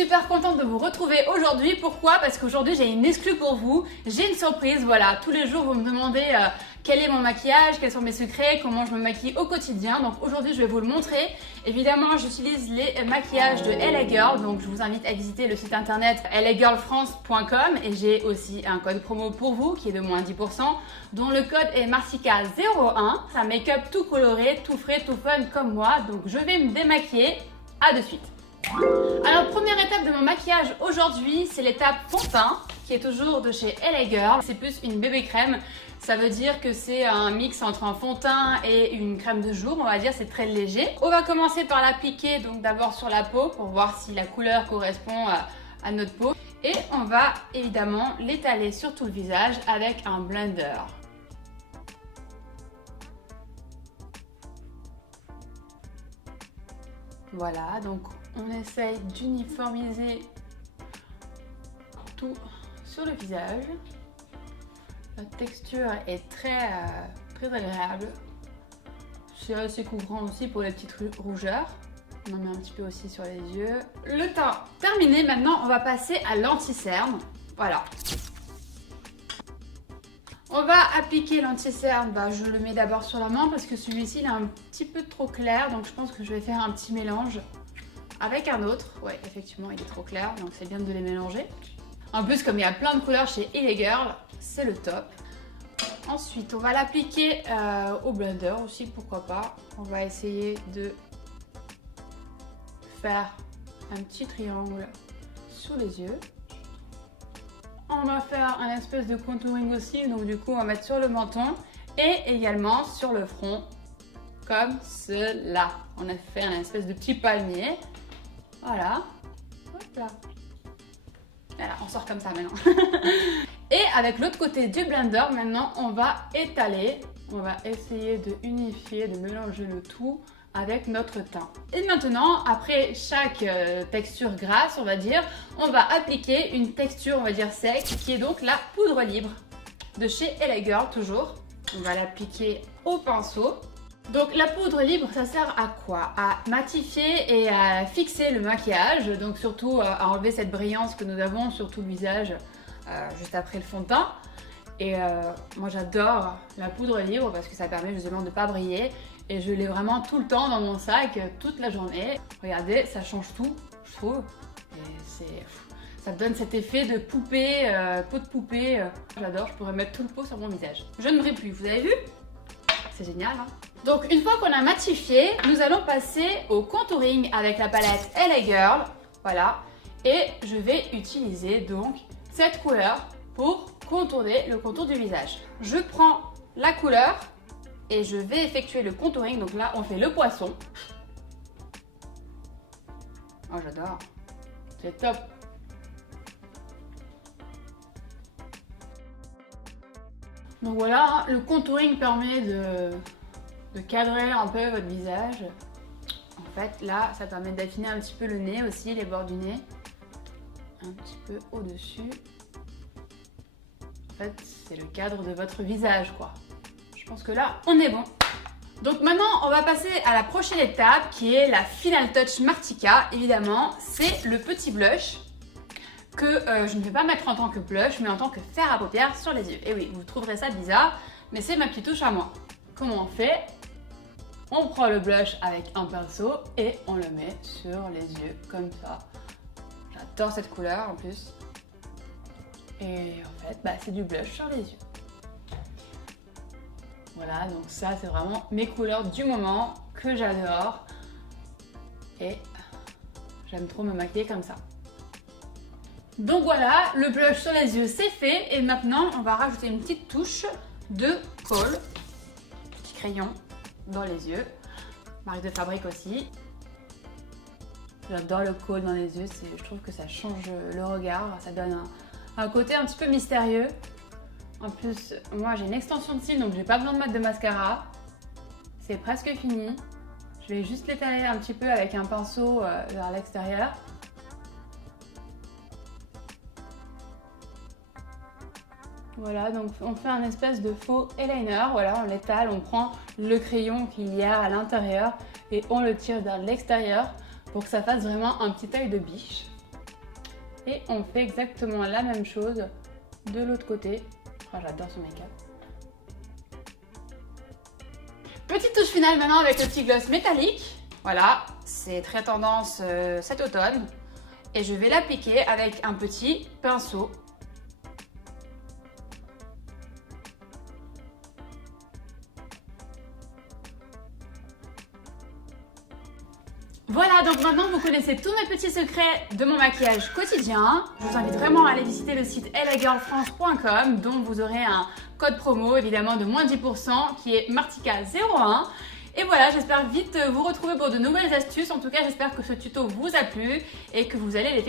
super contente de vous retrouver aujourd'hui. Pourquoi? Parce qu'aujourd'hui j'ai une exclue pour vous. J'ai une surprise, voilà. Tous les jours vous me demandez quel est mon maquillage, quels sont mes secrets, comment je me maquille au quotidien. Donc aujourd'hui je vais vous le montrer. Évidemment j'utilise les maquillages de LA Girl. Donc je vous invite à visiter le site internet lagirlfrance.com. Et j'ai aussi un code promo pour vous qui est de moins 10%, dont le code est Martika01. C'est un make-up tout coloré, tout frais, tout fun comme moi. Donc je vais me démaquiller. À de suite. Alors première étape de mon maquillage aujourd'hui, c'est l'étape fond de teint qui est toujours de chez LA Girl. C'est plus une bébé crème, ça veut dire que c'est un mix entre un fond de teint et une crème de jour, on va dire, c'est très léger. On va commencer par l'appliquer donc d'abord sur la peau pour voir si la couleur correspond à notre peau. Et on va évidemment l'étaler sur tout le visage avec un blender. Voilà, donc on essaye d'uniformiser tout sur le visage. La texture est très agréable. C'est assez couvrant aussi pour les petites rougeurs. On en met un petit peu aussi sur les yeux. Le teint terminé, maintenant on va passer à l'anti-cerne. Voilà. On va appliquer l'anti-cerne, je le mets d'abord sur la main parce que celui-ci il est un petit peu trop clair, donc je pense que je vais faire un petit mélange avec un autre. Ouais, effectivement il est trop clair, donc c'est bien de les mélanger. En plus, comme il y a plein de couleurs chez LA Girl, c'est le top. Ensuite on va l'appliquer au blender aussi, pourquoi pas. On va essayer de faire un petit triangle sous les yeux. On va faire un espèce de contouring aussi, donc du coup on va mettre sur le menton et également sur le front, comme cela. On a fait un espèce de petit palmier. Voilà. Hop là. Voilà, on sort comme ça maintenant. Et avec l'autre côté du blender, maintenant on va étaler. On va essayer de unifier, de mélanger le tout avec notre teint. Et maintenant, après chaque texture grasse, on va dire, on va appliquer une texture, on va dire sec, qui est donc la poudre libre de chez LA Girl toujours. On va l'appliquer au pinceau. Donc la poudre libre, ça sert à quoi? À matifier et à fixer le maquillage, donc surtout à enlever cette brillance que nous avons sur tout le visage juste après le fond de teint. Et moi j'adore la poudre libre parce que ça permet justement de ne pas briller. Et je l'ai vraiment tout le temps dans mon sac, toute la journée. Regardez, ça change tout, je trouve. Et ça donne cet effet de poupée, peau de poupée. J'adore, je pourrais mettre tout le pot sur mon visage. Je ne brille plus, vous avez vu? C'est génial, hein? Donc une fois qu'on a matifié, nous allons passer au contouring avec la palette LA Girl. Voilà. Et je vais utiliser donc cette couleur pour contourner le contour du visage. Je prends la couleur et je vais effectuer le contouring. Donc là, on fait le poisson. Oh, j'adore. C'est top. Donc voilà, le contouring permet de cadrer un peu votre visage. En fait, là, ça permet d'affiner un petit peu le nez aussi, les bords du nez. Un petit peu au-dessus. En fait, c'est le cadre de votre visage, quoi. Je pense que là, on est bon. Donc maintenant, on va passer à la prochaine étape qui est la Final Touch Martika. Évidemment, c'est le petit blush que je ne vais pas mettre en tant que blush, mais en tant que fard à paupières sur les yeux. Et oui, vous trouverez ça bizarre, mais c'est ma petite touche à moi. Comment on fait? On prend le blush avec un pinceau et on le met sur les yeux, comme ça. J'adore cette couleur en plus. Et en fait, c'est du blush sur les yeux. Voilà, donc ça c'est vraiment mes couleurs du moment que j'adore. Et j'aime trop me maquiller comme ça. Donc voilà, le blush sur les yeux c'est fait. Et maintenant on va rajouter une petite touche de kohl. Petit crayon dans les yeux. Marque de fabrique aussi. J'adore le kohl dans les yeux, je trouve que ça change le regard. Ça donne un côté un petit peu mystérieux. En plus, moi j'ai une extension de cils, donc j'ai pas besoin de mettre de mascara. C'est presque fini. Je vais juste l'étaler un petit peu avec un pinceau vers l'extérieur. Voilà, donc on fait un espèce de faux eyeliner. Voilà, on l'étale, on prend le crayon qu'il y a à l'intérieur et on le tire vers l'extérieur pour que ça fasse vraiment un petit œil de biche. Et on fait exactement la même chose de l'autre côté. Oh, j'adore ce make-up. Petite touche finale maintenant avec le petit gloss métallique. Voilà, c'est très tendance cet automne. Et je vais l'appliquer avec un petit pinceau. Voilà, donc maintenant vous connaissez tous mes petits secrets de mon maquillage quotidien. Je vous invite vraiment à aller visiter le site ellagirlfrance.com dont vous aurez un code promo évidemment de moins 10% qui est Martika01. Et voilà, j'espère vite vous retrouver pour de nouvelles astuces. En tout cas, j'espère que ce tuto vous a plu et que vous allez l'effectuer.